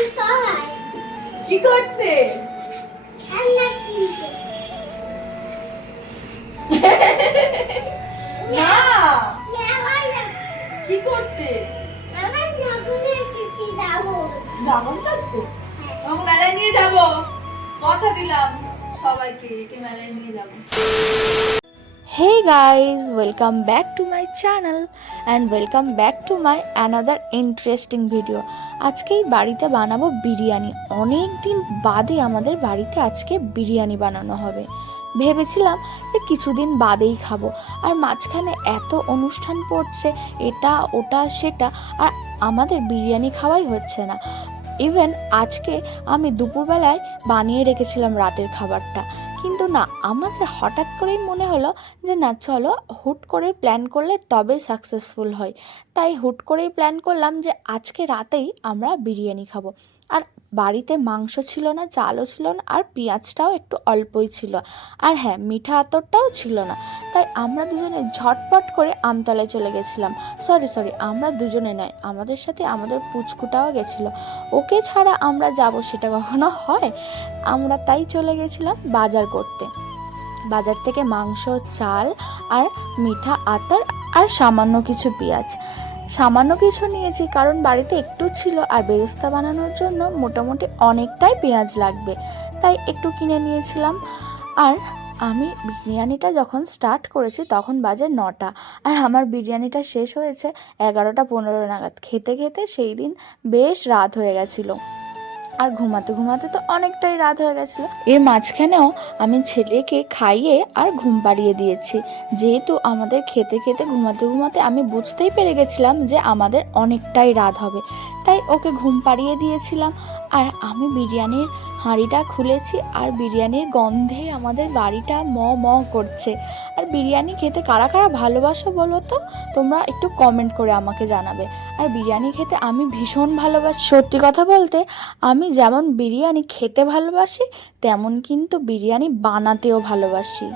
কি করতে না কি করতে ড্রাগন চাপতে তোমাকে মেলায় নিয়ে যাব কথা দিলাম সবাইকে একে মেলায় নিয়ে যাব Hey guys, welcome back to my channel and welcome back to my another interesting video. আজকেই বাড়িতে বানাবো বিরিয়ানি। অনেক দিন বাদে আমাদের বাড়িতে আজকে বিরিয়ানি বানানো হবে। ভেবেছিলাম যে কিছুদিন বাদেই খাব। আর মাঝখানে এত অনুষ্ঠান পড়ছে, এটা, ওটা, সেটা, আর আমাদের বিরিয়ানি খাওয়াই হচ্ছে না। ইভেন আজকে আমি দুপুরবেলায় বানিয়ে রেখেছিলাম রাতের খাবারটা। কিন্তু না আমাদের হঠাৎ করেই মনে হলো যে, না, চলো হুট করে প্ল্যান করলে তবে সাকসেসফুল হয়। তাই হুট করেই প্ল্যান করলাম যে, আজকে রাতেই আমরা বিরিয়ানি খাব। আর বাড়িতে মাংস ছিল না, চালও ছিল না, আর পেঁয়াজটাও একটু অল্পই ছিল। আর হ্যাঁ মিঠা আতরটাও ছিল না। তাই আমরা দুজনে ঝটপট করে আমতলায় চলে গেছিলাম। সরি সরি আমরা দুজনে নয়, আমাদের সাথে আমাদের পুচকুটাও গেছিল। ওকে ছাড়া আমরা যাব সেটা কখনো হয়? আমরা তাই চলে গেছিলাম বাজার করতে। বাজার থেকে মাংস, চাল আর মিঠা, আতার আর সামান্য কিছু পেঁয়াজ। সামান্য কিছু নিয়েছি কারণ বাড়িতে একটু ছিল আর বেরেস্তা বানানোর জন্য মোটামুটি অনেকটাই পেঁয়াজ লাগবে। তাই একটু কিনে নিয়েছিলাম। আর আমি বিরিয়ানিটা যখন স্টার্ট করেছি তখন বাজে নটা। আর আমার বিরিয়ানিটা শেষ হয়েছে এগারোটা পনেরো নাগাদ। খেতে খেতে সেই দিন বেশ রাত হয়ে গেছিল। আর ঘুমাতে ঘুমাতে তো অনেকটাই রাত হয়ে গেছিল। এর মাঝখানেও আমি ছেলেকে খাইয়ে আর ঘুম পাড়িয়ে দিয়েছি। যেহেতু আমাদের খেতে খেতে ঘুমাতে ঘুমাতে আমি বুঝতেই পেরে গেছিলাম যে আমাদের অনেকটাই রাত হবে। তাই ওকে ঘুম পাড়িয়ে দিয়েছিলাম। আর আমি বিরিয়ানির হাঁড়িটা খুলেছি আর বিরিয়ানির গন্ধে আমাদের বাড়িটা ম ম করছে। আর বিরিয়ানি খেতে কারা কারা ভালোবাসো বলো তো? তোমরা একটু কমেন্ট করে আমাকে জানাবে। আর বিরিয়ানি খেতে আমি ভীষণ ভালোবাসি। সত্যি কথা বলতে, আমি যেমন বিরিয়ানি খেতে ভালোবাসি, তেমন কিন্তু বিরিয়ানি বানাতেও ভালোবাসি।